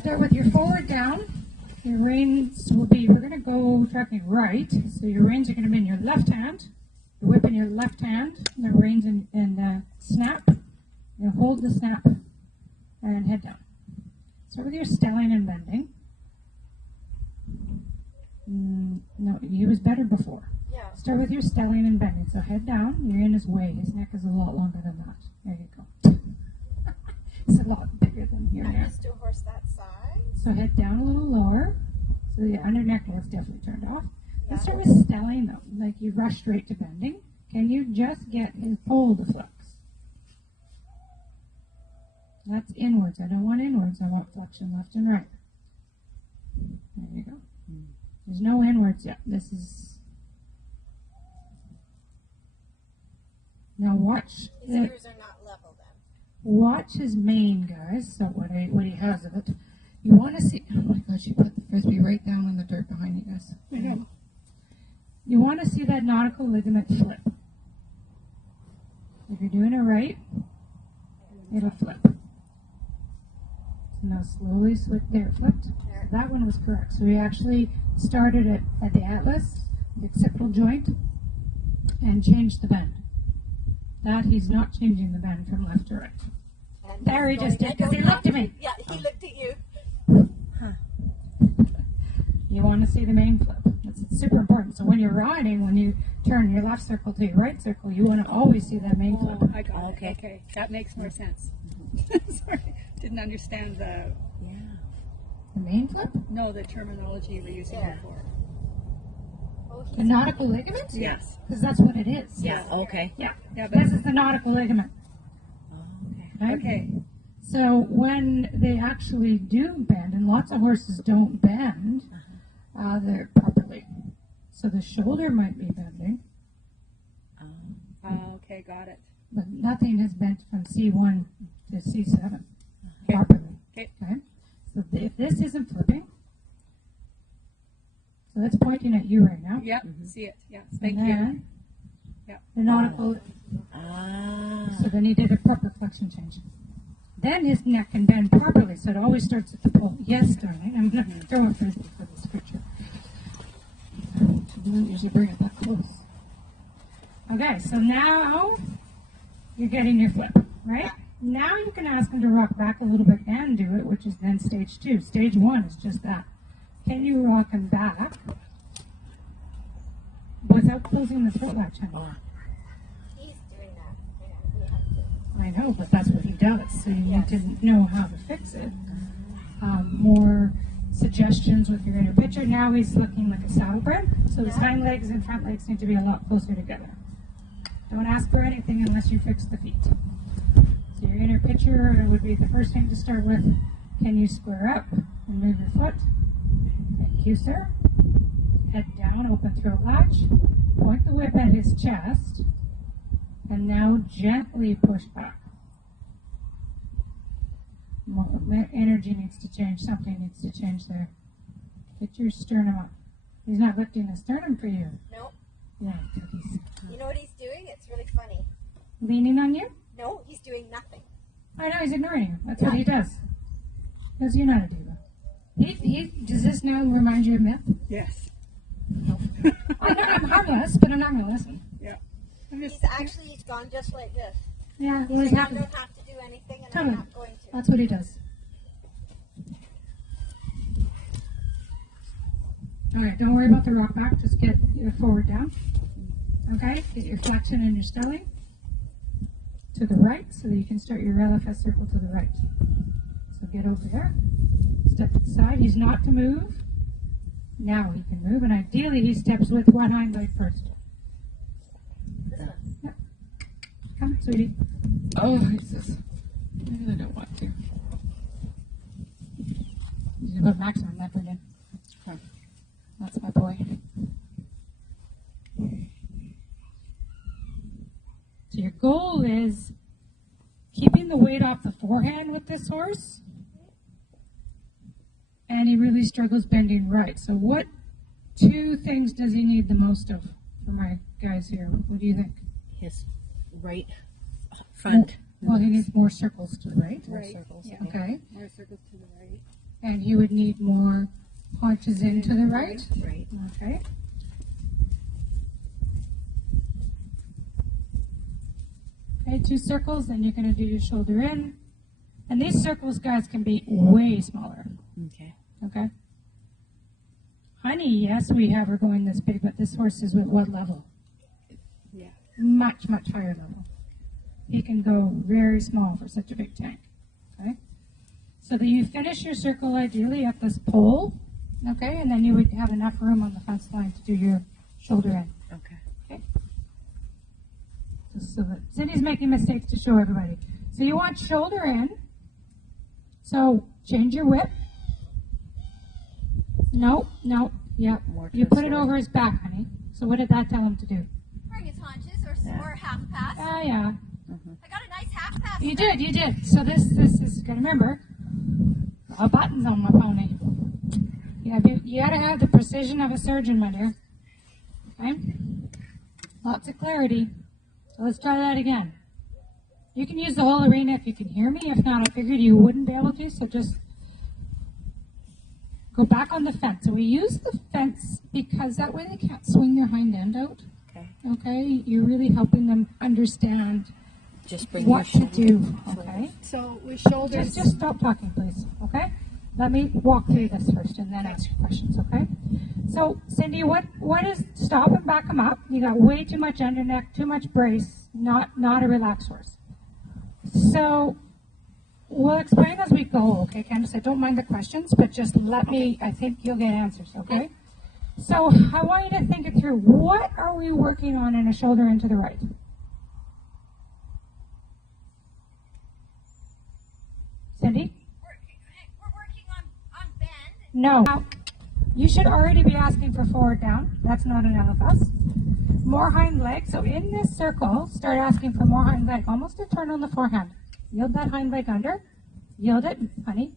Start with your forward down. Your reins will be, we're going to go tracking right. So your reins are going to be in your left hand. Your whip in your left hand. The reins in snap. You hold the snap and head down. Start with your stelling and bending. No, he was better before. Yeah. Start with your stelling and bending. So head down. You're in his way. His neck is a lot longer than that. There you go. It's a lot bigger than here. I'm used to a horse that size. So head down a little lower. So the under neck is definitely turned off. Yeah. Let's start with stelling though. Like you rush straight to bending. Can you just get his pole to flex? That's inwards. I don't want inwards. I want flexion left and right. There you go. There's no inwards yet. This is... Now watch. His ears are not level then. Watch his mane, guys. So what he has of it. You want to see... Oh my gosh, you put the frisbee right down in the dirt behind you guys. I know. You want to see that nautical ligament flip. If you're doing it right, it'll flip. So now slowly slip. There, it flipped. So that one was correct. So we actually started it at the atlas, the occipital joint, and changed the bend. That he's not changing the bend from left to right. And There he just did, because he looked at me. Yeah, he looked at you. You want to see the main flip. That's super important. So when you're riding, when you turn your left circle to your right circle, you want to always see that main flip. I got it. Okay, that makes more sense. Sorry, didn't understand the The main flip? no the terminology you were using before. Oh, The nautical ligament? Yes. Because that's what it is. Yeah. Okay. Yeah. Yeah, but This is the nautical ligament. Okay. okay. So when they actually do bend, and lots of horses don't bend they're properly. So the shoulder might be bending, Okay, got it. but nothing has bent from C1 to C7 properly. Okay. Okay. So if this isn't flipping, so it's pointing at you right now. Yep. See it. Yeah. And Thank you. then Yep. the nautical. So then he did a proper flexion change. Then his neck can bend properly, so it always starts at the pole. Yes, darling, I'm going to throw a frisbee for this picture. I don't usually bring it that close. Okay, so now you're getting your flip, right? Now you can ask him to rock back a little bit and do it, which is then stage 2. Stage 1 is just that. Can you rock him back without closing the throat latch? he's doing that. Yeah, we have to. I know, but that's what he does. So you need to know how to fix it. More suggestions with your inner picture. Now he's looking like a saddlebred, so his hind legs and front legs need to be a lot closer together. Don't ask for anything unless you fix the feet. So your inner picture would be the first thing to start with. Can you square up and move your foot? Thank you, sir. Head down, open throat latch. Point the whip at his chest. And now gently push back. Energy needs to change. Something needs to change there. Get your sternum up. He's not lifting the sternum for you. No. Yeah, he's You know what he's doing? It's really funny. leaning on you. No, he's doing nothing. I know, he's ignoring you. That's what he does. Because you're not a diva. Does this now remind you of myth? Yes. I know I'm harmless, but I'm not going to listen. Yeah. He's gone just like this. Yeah, well, He's he's like, I happy. don't have to do anything, and Totally. I'm not going to. That's what he does. All right, don't worry about the rock back. Just get your forward down. Okay, get your flexion and your stelling to the right so that you can start your LFS circle to the right. So get over there. Step to the side. He's not to move. Now he can move, and ideally he steps with one hind leg first. Yep. Come, sweetie. Oh, Jesus. I don't want to. You put Max on that again. That's my boy. So your goal is keeping the weight off the forehand with this horse. And he really struggles bending right. So what 2 things does he need the most of for my guys here? What do you think? His right front. Well, he needs more circles to the right. Right. Circles. Yeah. Okay. More circles to the right. and you would need more haunches into the right. Right. Okay. Okay, 2 circles, then you're going to do your shoulder in. And these circles, guys, can be way smaller. Okay. Okay? Honey, yes, we have her going this big, but this horse is at what level? Yeah. Much, much higher level. He can go very small for such a big tank. Okay? So that you finish your circle ideally at this pole, okay, and then you would have enough room on the fence line to do your shoulder in. Okay. Okay? Just so that Cindy's making mistakes to show everybody. So you want shoulder in. So change your whip. No, yeah. More You put it transfer. over his back, honey. So what did that tell him to do? Bring his haunches or half pass. Yeah. I got a nice half pass. You did. So this is good. Remember, all buttons on my pony. You gotta have the precision of a surgeon, my dear. Okay? Lots of clarity. So let's try that again. You can use the whole arena if you can hear me. If not, I figured you wouldn't be able to, so just go back on the fence. So we use the fence because that way they can't swing their hind end out. Okay. Okay? You're really helping them understand Just bring what to your shoulder do. Okay? So with shoulders, Just stop talking, please. Okay? Let me walk through this first and then ask you questions, okay? So, Cindy, what is, stop and back them up. You got way too much under neck, too much brace, not a relaxed horse. So, we'll explain as we go, okay, Candace? I don't mind the questions, but just let me, I think you'll get answers, okay? So, I want you to think it through. What are we working on in a shoulder into the right? Cindy? We're working on bend. No. Now, you should already be asking for forward down. That's not an LFS. More hind leg. So in this circle, start asking for more hind leg. Almost a turn on the forehand. Yield that hind leg under. Yield it, honey.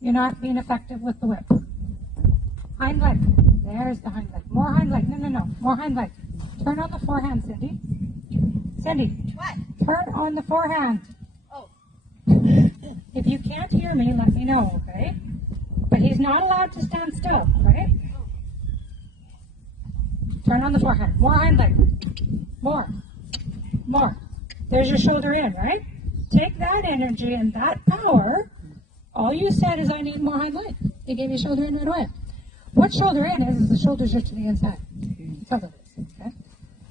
You're not being effective with the whip. Hind leg. There's the hind leg. More hind leg. No. More hind leg. Turn on the forehand, Cindy. Cindy. What? Turn on the forehand. Oh. If you can't hear me, let me know, okay? But he's not allowed to stand still, right? Turn on the forehand. More hind leg. More. There's your shoulder in, right? Take that energy and that power. All you said is, I need more hind leg. They gave you shoulder in right away. What shoulder in is the shoulders are to the inside. Cover this, okay?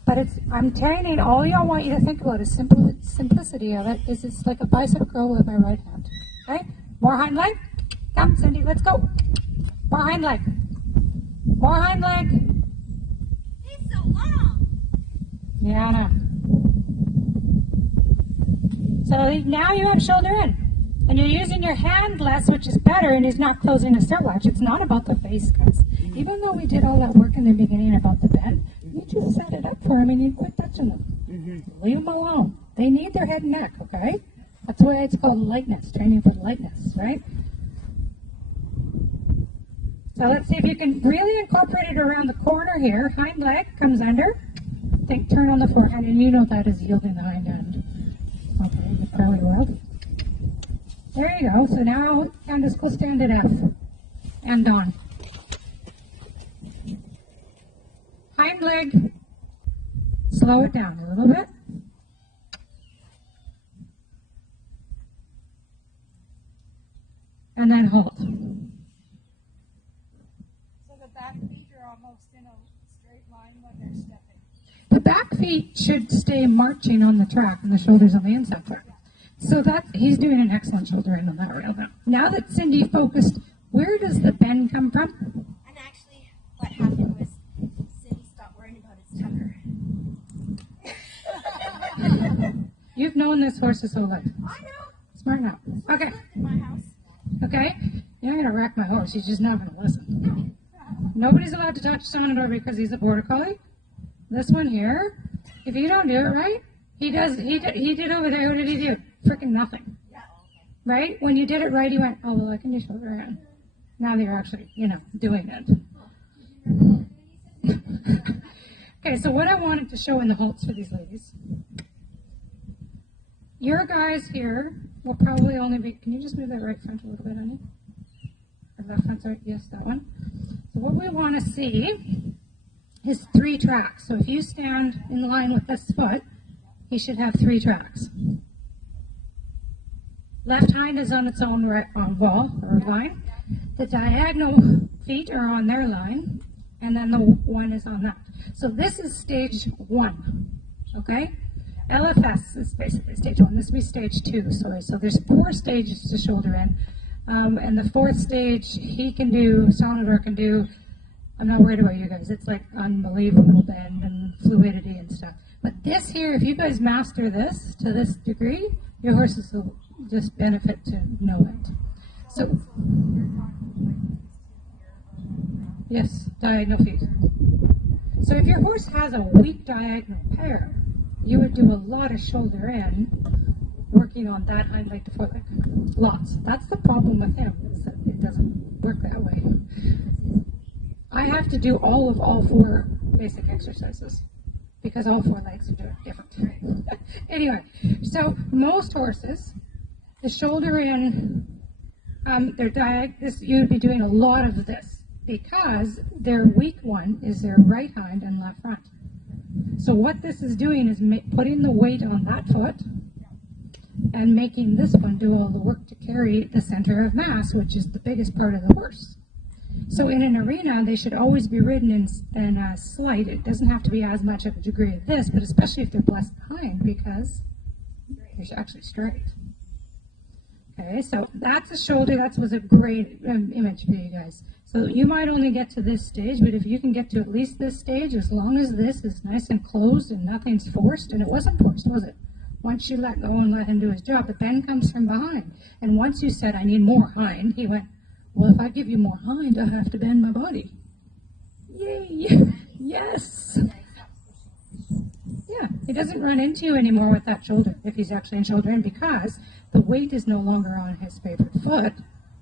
But I'm training, all y'all want you to think about is simplicity of it is it's like a bicep curl with my right hand. Okay? More hind leg. Come, Cindy, let's go. More hind leg. More hind leg. He's so long. Yeah, I know. So now you have shoulder in. And you're using your hand less, which is better, and he's not closing his start watch. It's not about the face, guys. Even though we did all that work in the beginning about the bend, you just set it up for him and you quit touching them. Leave them alone. They need their head and neck, okay? That's why it's called lightness, training for lightness, right? So let's see if you can really incorporate it around the corner here. Hind leg comes under. Think turn on the forehand, and you know that is yielding the hind end. Okay, fairly well. There you go. So now Candace will stand at F and on. Hind leg. Slow it down a little bit. And then halt. so the back feet are almost in a straight line when they're stepping. The back feet should stay marching on the track and the shoulders on the inside track. So he's doing an excellent shoulder in on that rail now. Now that Cindy focused, where does the bend come from? And actually, what happened was Cindy stopped worrying about his tucker. You've known this horse his whole life. I know. Smart now. Okay. In my house. Okay? You're not going to wreck my horse. He's just not going to listen. Nobody's allowed to touch Sonador because he's a border collie. This one here, if you don't do it right, he did over there. What did he do? Freaking nothing. Right? When you did it right, he went, oh, well, I can do shoulder in. Now they're actually, doing it. Okay, so what I wanted to show in the halts for these ladies, your guys here will probably only be, can you just move that right front a little bit, honey? left hand side, yes, that one. So what we want to see is 3 tracks. So if you stand in line with this foot, he should have 3 tracks. Left hind is on its own wall or line. The diagonal feet are on their line, and then the one is on that. So this is stage 1, okay? LFS is basically stage 1. This would be stage 2, sorry. So there's 4 stages to shoulder in. And the 4th stage, he can do, Sonador can do. I'm not worried about you guys. It's like unbelievable bend and fluidity and stuff. But this here, if you guys master this to this degree, your horses will just benefit to no end. So, yes, diagonal feet. So if your horse has a weak diagonal pair, you would do a lot of shoulder in, working on that hind leg to foreleg. Lots. That's the problem with him, is that it doesn't work that way. I have to do all 4 basic exercises because all 4 legs are doing different. Anyway, so most horses, the shoulder in, you would be doing a lot of this because their weak one is their right hind and left front. So what this is doing is putting the weight on that foot and making this one do all the work to carry the center of mass, which is the biggest part of the horse. So in an arena, they should always be ridden in slight. It doesn't have to be as much of a degree of this, but especially if they're blessed behind, because they're actually straight. Okay, so that's a shoulder. That was a great image for you guys. So you might only get to this stage, but if you can get to at least this stage, as long as this is nice and closed and nothing's forced, and it wasn't forced, was it? Once you let go and let him do his job, the bend comes from behind. And once you said, I need more hind, he went, well, if I give you more hind, I have to bend my body. Yay! Yes! Yeah, he doesn't run into you anymore with that shoulder, if he's actually in shoulder in, because the weight is no longer on his favorite foot.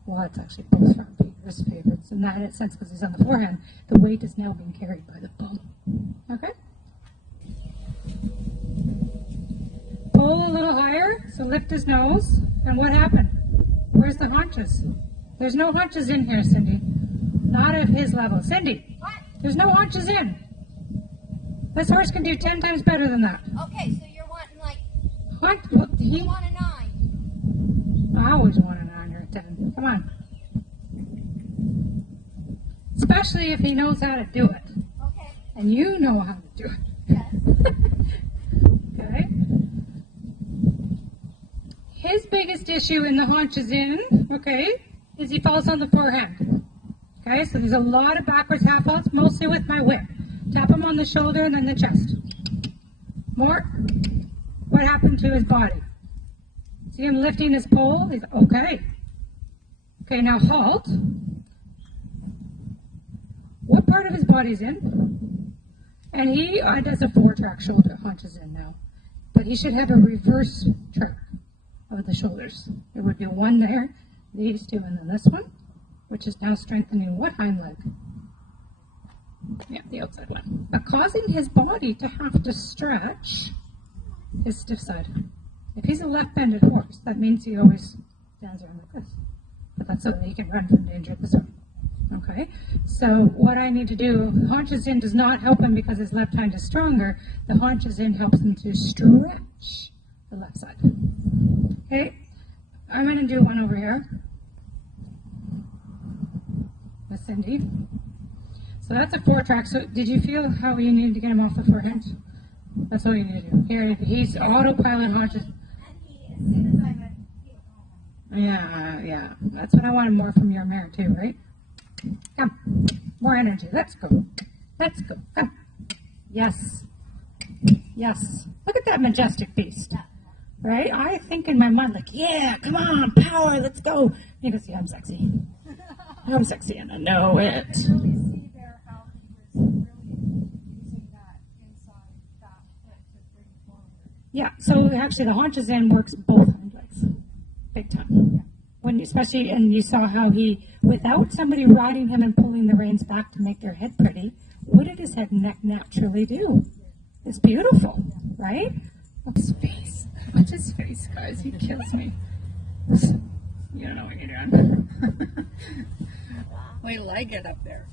Well, it's actually both front feet, his favorites. In that sense, because he's on the forehand, the weight is now being carried by the bum. Okay? Pull a little higher, so lift his nose. And what happened? Where's the haunches? There's no haunches in here, Cindy. Not at his level. Cindy, What? there's no haunches in. This horse can do 10 times better than that. Okay, so you're wanting like, You want a 9. I always want a 9 or a 10. Come on. Especially if he knows how to do it. Okay. And you know how to do it. Yes. Okay. His biggest issue in the haunches in, okay, is he falls on the forehand. Okay, so there's a lot of backwards half faults, mostly with my whip. Tap him on the shoulder and then the chest. More. What happened to his body? See him lifting his pole? He's okay. Okay, now halt. What part of his body's in? And he does a 4-track shoulder, haunches in now. But he should have a reverse track of the shoulders. There would be one there, these 2, and then this one, which is now strengthening what hind leg? Yeah, the outside one. But causing his body to have to stretch his stiff side. If he's a left-bended horse, that means he always stands around like this. But that's so that he can run from danger at the start. Okay, so what I need to do, haunches in does not help him because his left hind is stronger. The haunches in helps him to stretch the left side. Okay, I'm going to do one over here with Cindy. So that's a 4-track. So did you feel how you needed to get him off the forehand? That's what you need to do. Here, he's autopilot haunches. And he, as soon as I went, Yeah. That's what I wanted more from your mare too, right? Come. More energy. Let's go. Come. Yes. Look at that majestic beast. Right? I think in my mind, like, yeah, come on, power, let's go. You can see I'm sexy. I'm sexy and I know it. I could really see there how he was really using that inside that foot to bring forward. Yeah, so actually the haunches in works both hind legs. Big time. When especially, and you saw how he, without somebody riding him and pulling the reins back to make their head pretty, what did his head and neck naturally do? It's beautiful, right? Look at his face. Watch his face, guys. He kills me. You don't know what you're doing. Wait till I get up there.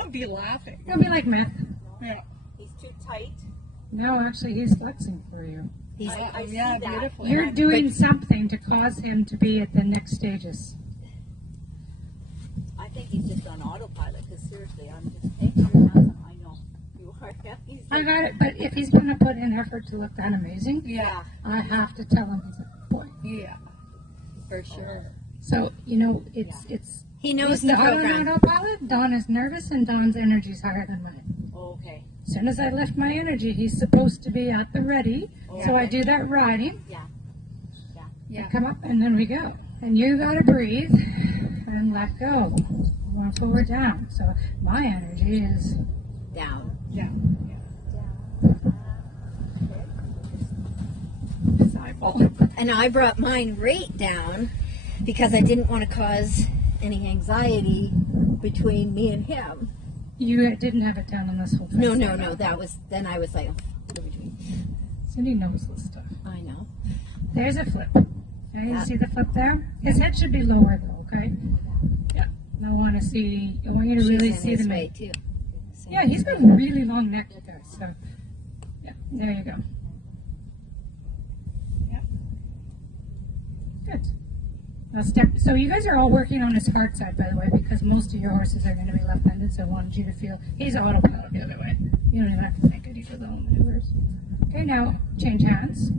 I'll be laughing. It'll be like meth. Yeah. He's too tight. No, actually, he's flexing for you. He's, I see yeah, that. beautiful. You're doing something to cause him to be at the next stages. I think he's just on autopilot, because seriously, I'm just thinking, I know you are. He's I got it, but if he's going to put in effort to look that amazing, Yeah, I have to tell him he's a boy. yeah, for sure. So, you know, it's he knows he's the not on program. autopilot. Don is nervous, and Don's energy is higher than mine. okay. As soon as I lift my energy, he's supposed to be at the ready. So I do that riding. Yeah. Yeah. I come up, and then we go. And you got to breathe and let go. Going forward, down. So my energy is Down. Yeah. disciple. And I brought mine right down because I didn't want to cause any anxiety between me and him. You didn't have it down on this whole thing. No. That was, then I was like, oh, what are we doing? Cindy knows this stuff. I know. There's a flip. Okay, you see the flip there? His head should be lower though, okay? Yeah. I want you to really She's see in the his mate. way too. Yeah, he's got a really long neck there, so yeah, there you go. Yep. Good. Now so you guys are all working on his heart side, by the way, because most of your horses are going to be left-handed, so I wanted you to feel, he's autopilot the other way. You don't even have to think it, he does all the maneuvers. Okay, now change hands.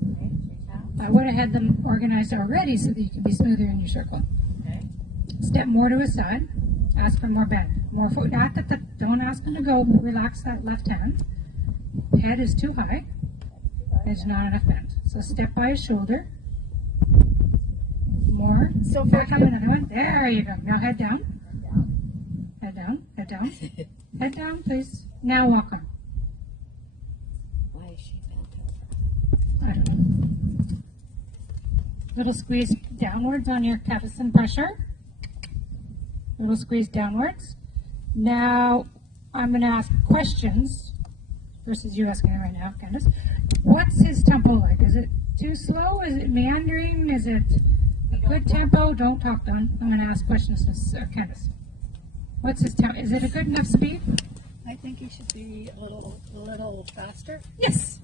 I would have had them organized already so that you can be smoother in your circle. Okay. Step more to his side. Ask for more bend. More foot. Not that don't ask him to go, but relax that left hand. Head is too high. There's not enough bend. So step by his shoulder. More. So Here come another one. There you go. Now head down. Head down. Head down. Head down, please. Now walk on. Why is she bent over? I don't know. Little squeeze downwards on your capstan pressure. Little squeeze downwards. Now I'm going to ask questions versus you asking it right now, Candace. What's his tempo like? Is it too slow? Is it meandering? Is it a good tempo? Don't talk, Don. I'm going to ask questions to Candace. What's his tempo? Is it a good enough speed? I think he should be a little faster. Yes.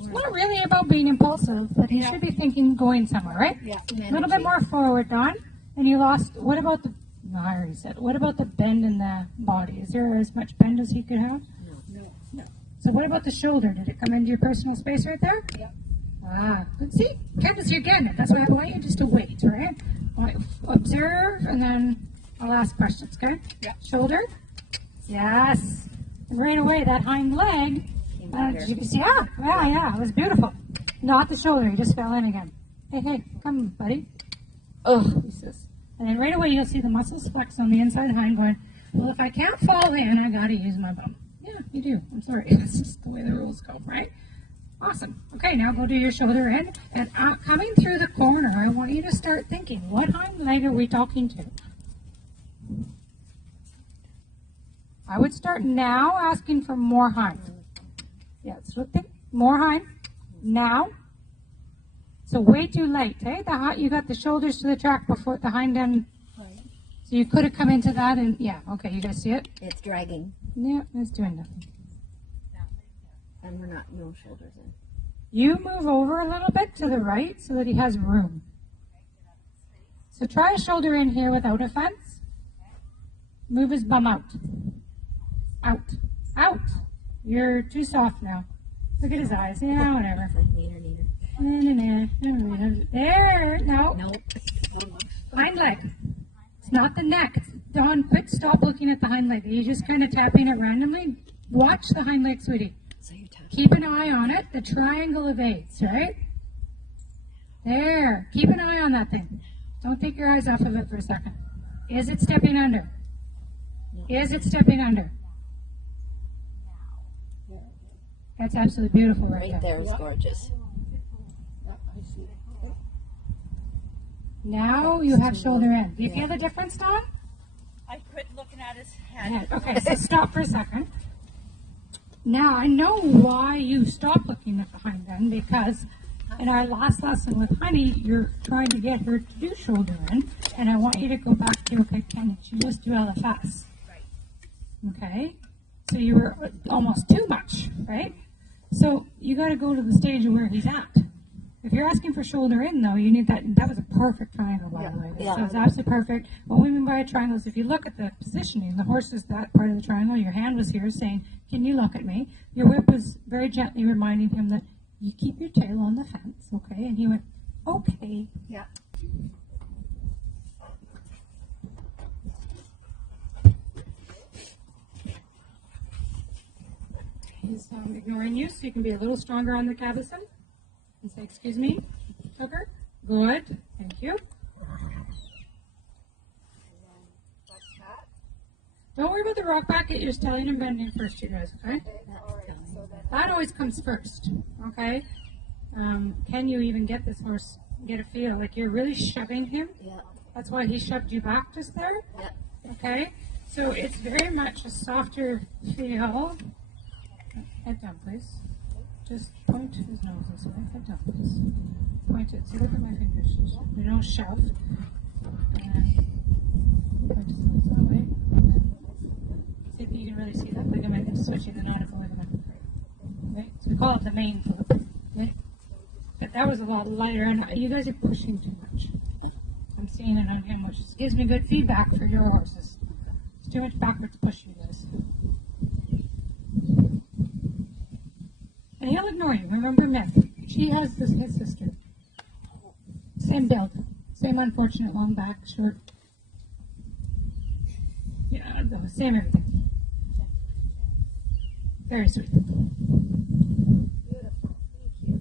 It's not really about being impulsive, but he should be thinking going somewhere, right? Yeah. A little bit more forward, Don. And you lost, what about the, no, I already said, what about the bend in the body? Is there as much bend as he could have? No. So what about the shoulder? Did it come into your personal space right there? Yep. Ah, good. See, Candace, you're getting it. That's why I want you just to wait, all right? Observe, and then I'll ask questions, okay? Yeah. Shoulder. Yes. And right away, that hind leg. You can see, yeah, it was beautiful. Not the shoulder, he just fell in again. Hey, come, buddy. Oh, he says. And then right away, you'll see the muscles flex on the inside hind going, well, if I can't fall in, I got to use my bum. Yeah, you do. I'm sorry. That's just the way the rules go, right? Awesome. Okay, now go to your shoulder in. And coming through the corner, I want you to start thinking, what hind leg are we talking to? I would start now asking for more hind. Yeah, so think more hind. Now. So way too late, eh? You got the shoulders to the track before the hind end. So you could have come into that and, yeah, okay, you guys see it? It's dragging. Yeah, it's doing nothing. And we're not, no shoulders in. You move over a little bit to the right so that he has room. So try a shoulder in here without a fence. Move his bum out. Out. Out. You're too soft now. Look at his eyes. Yeah, whatever. It's like neater. There. No. Nope. Hind leg. It's not the neck. Dawn, stop looking at the hind leg. You're just kind of tapping it randomly. Watch the hind leg, sweetie. So you're tapping. Keep an eye on it. The triangle of eights, right? There. Keep an eye on that thing. Don't take your eyes off of it for a second. Is it stepping under? Is it stepping under? That's absolutely beautiful right Right there. there is gorgeous. I see. Now you have shoulder in. Do you feel the difference, Dawn? I quit looking at his head. Okay, so stop for a second. Now I know why you stopped looking at the hind end, because In our last lesson with Honey, you're trying to get her to do shoulder in, and I want you to go back to, okay, can you just do LFS? Right. Okay? So you were almost too much, right? So you got to go to the stage of where he's at. If you're asking for shoulder in, though, you need that. That was a perfect triangle, by the way. Yeah. So it's absolutely perfect. What we mean by a triangle is if you look at the positioning, the horse is that part of the triangle. Your hand was here saying, "Can you look at me?" Your whip was very gently reminding him that you keep your tail on the fence, okay? And he went, "Okay." Yeah. He's ignoring you, so you can be a little stronger on the cavesson. And say, "Excuse me, Tucker." Good, thank you. Don't worry about the rock back. Get your stallion and bending first, you guys, okay? That always comes first, okay? Can you even get this horse, get a feel? Like you're really shoving him. Yeah. That's why he shoved you back just there. Yeah. Okay? So it's very much a softer feel. Head down, please. Just point his nose this way. Head down, please. Point it. See, look at my fingers. We don't shove. And point his nose that way. See if you can really see that ligament is switching the nautical ligament. Right? So we call it the main flip. Right? But that was a lot lighter, and you guys are pushing too much. I'm seeing it on him, which gives me good feedback for your horses. It's too much backwards push, you guys. And he'll ignore you. Remember myth. She has his sister. Same build. Same unfortunate long back, short. Yeah, same everything. Very sweet. Beautiful. Thank you.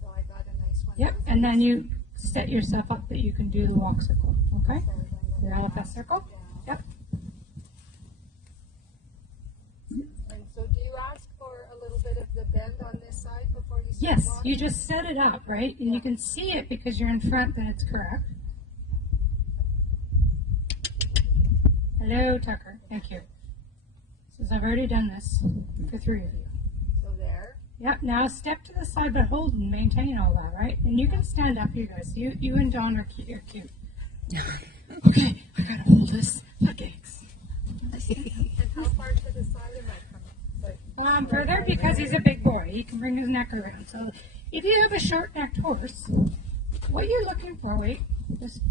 So I got a nice one. Yep, and then you set yourself up that you can do the walk circle, okay? Your LFS circle. Yep. And so do you ask for a little bit of the bend on this side before you start Yes, walking? you just set it up, right? And you can see it because you're in front that it's correct. Hello, Tucker. Thank you. Since I've already done this for 3 of you. So there. Yep, now step to the side, but hold and maintain all that, right? And you can stand up, you guys. You and Dawn are cute. Okay, I gotta hold this. Legs. And how far to the side am I coming? Like, Further, because he's a big boy, he can bring his neck around. So if you have a short-necked horse, what you're looking for, wait, just,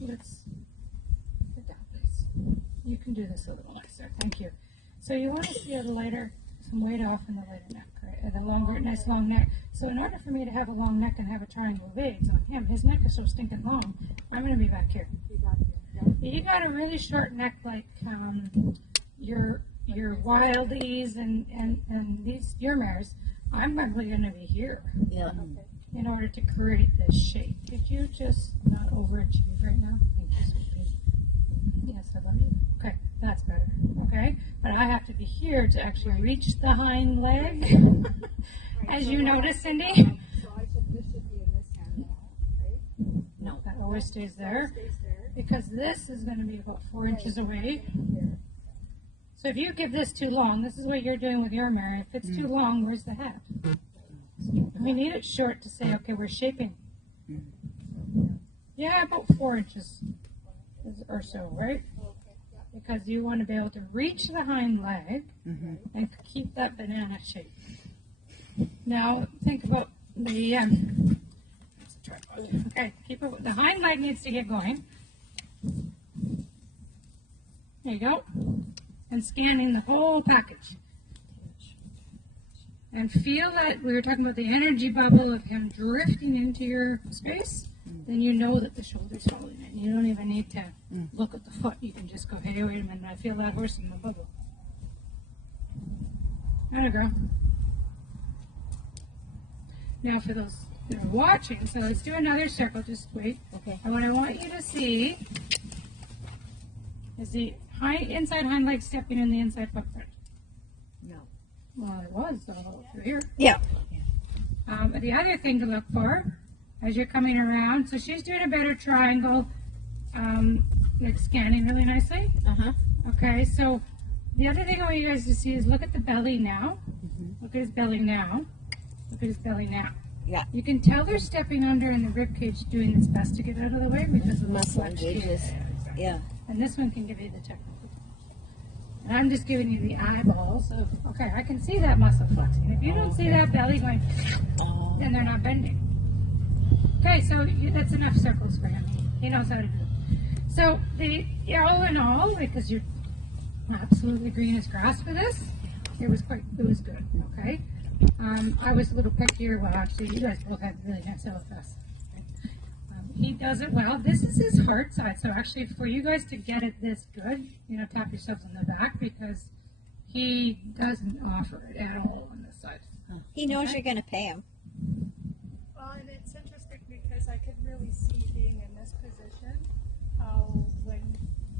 let's get down, please. You can do this a little nicer, thank you. So you want to see a lighter, some weight off in the lighter neck, right? And a longer, nice long neck. So in order for me to have a long neck and have a triangle of eggs on him, his neck is so stinking long, I'm going to be back here. you got here. Yeah. You got a really short neck like your wildies and these your mares. I'm probably going to be here Yeah. in order to create this shape. Could you just not overachieve right now? Thank you, sweetie. Yes, I love you. Okay, that's better. Okay, but I have to be here to actually reach the hind leg. As you notice, Cindy. So this should be in this hand now, right? No, that always stays there. Stays there. Because this is going to be about 4 inches away. Here. So if you give this too long, this is what you're doing with your mare. If it's too long, where's the head? We need it short to say, okay, we're shaping. Yeah, about 4 inches or so, right? Because you want to be able to reach the hind leg and keep that banana shape. Now, think about the, that's a tripod. Okay, keep it, the hind leg needs to get going. There you go. And scanning the whole package. And feel that we were talking about the energy bubble of him drifting into your space. Then you know that the shoulder's following it. You don't even need to look at the foot. You can just go, hey, wait a minute, I feel that horse in the bubble. There, girl. Now for those that are watching, so let's do another circle. Just wait. Okay. And what I want you to see is the inside hind leg stepping in the inside footprint. No. Well, it was through here. Yeah. The other thing to look for as you're coming around, so she's doing a better triangle, like scanning really nicely. Okay, so the other thing I want you guys to see is look at the belly now. Look at his belly now. Look at his belly now. Yeah. You can tell they're stepping under and the rib cage doing its best to get out of the way because of the Muscle flex. engages. Yeah. And this one can give you the technical. And I'm just giving you the eyeballs of, okay, I can see that muscle flexing. If you don't see that belly going, then they're not bending. Okay, so that's enough circles for him. He knows how to do it. So all in all, because you're absolutely green as grass for this, it was good, okay? I was a little pickier. Well, actually, you guys both had really nice LFS. He does it well. This is his hard side, so actually for you guys to get it this good, tap yourselves on the back because he doesn't offer it at all on this side. He knows you're going to pay him. Well, and it's interesting because I could really see being in this position how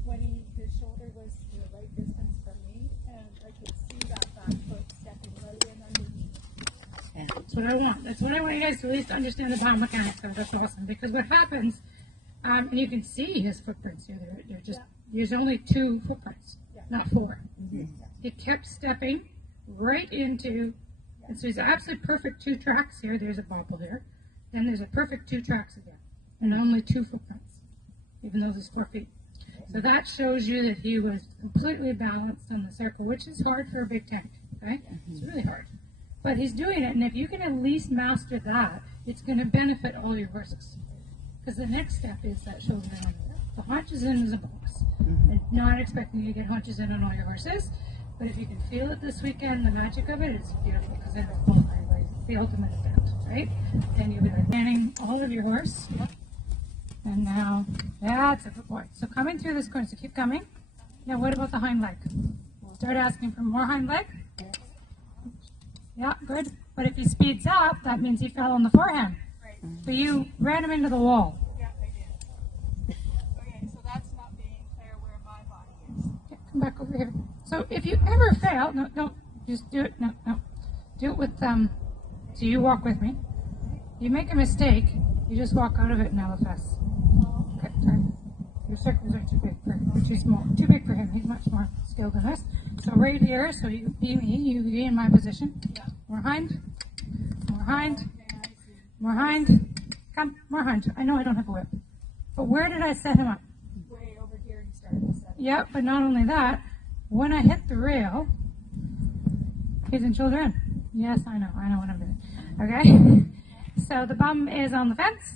when his shoulder was the right distance from me, and I could see that back foot stepping right in underneath. That's what I want. That's what I want you guys to at least understand the biomechanics of. That's awesome. Because what happens, and you can see his footprints here. They're just there's only 2 footprints, not 4. He kept stepping right into, and so he's absolutely perfect 2 tracks here. There's a bobble here, then there's a perfect 2 tracks again, and only 2 footprints, even though there's 4 feet. So that shows you that he was completely balanced on the circle, which is hard for a big tank. Okay, it's really hard. But he's doing it, and if you can at least master that, it's going to benefit all your horses. Because the next step is that shoulder in on the haunches in is a bonus. And not expecting you to get haunches in on all your horses, but if you can feel it this weekend, the magic of it is beautiful because it'll qualify like the ultimate event, right? Then you'll be like manning all of your horse. And now, that's a good boy. So coming through this corner, so keep coming. Now what about the hind leg? Start asking for more hind leg. Yeah, good. But if he speeds up, that means he fell on the forehand. Right. So you ran him into the wall. Yeah, I did. Okay, so that's not being clear where my body is. Okay, come back over here. So if you ever fail, no, don't just do it. No. Do it with so you walk with me. You make a mistake, you just walk out of it in LFS. Okay, sorry. Your circles are too big too small. Too big for him. He's much more skilled than us. So right here, so you be me, you be in my position. More hind. More hind. More hind. Come, more hind. I know I don't have a whip. But where did I set him up? Way over here you started to set. Yep, but not only that, when I hit the rail, he's in shoulder in. Yes, I know what I'm doing. Okay? So the bum is on the fence.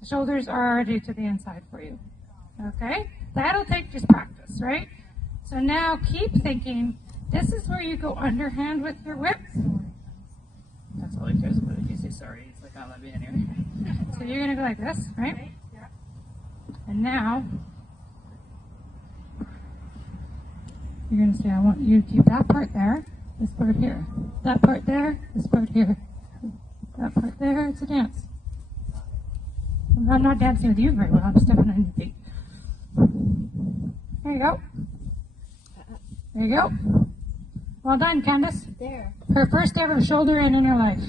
The shoulders are already to the inside for you. Okay? That'll take just practice, right? So now keep thinking, this is where you go underhand with your whip. That's all he cares about. If you say sorry, it's like, I'll let me in here. So you're going to go like this, right? And now, you're going to say, I want you to keep that part there, this part here. That part there, this part here. That part there, it's a dance. I'm not dancing with you very well, I'm stepping on your feet. There you go. There you go. Well done, Candace. There. Her first ever shoulder in her life.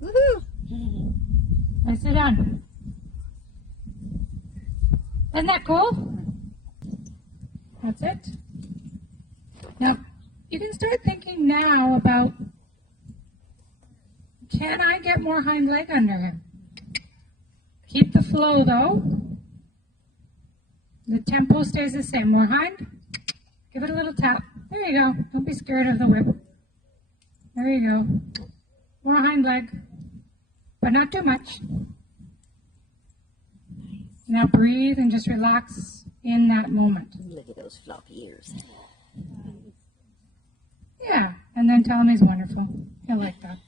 Woohoo! Nicely done. Isn't that cool? That's it. Now, you can start thinking now about, can I get more hind leg under him? Keep the flow though. The tempo stays the same. More hind. Give it a little tap. There you go. Don't be scared of the whip. There you go. More hind leg. But not too much. Now breathe and just relax in that moment. Look at those floppy ears. Yeah, and then tell him he's wonderful. He'll like that.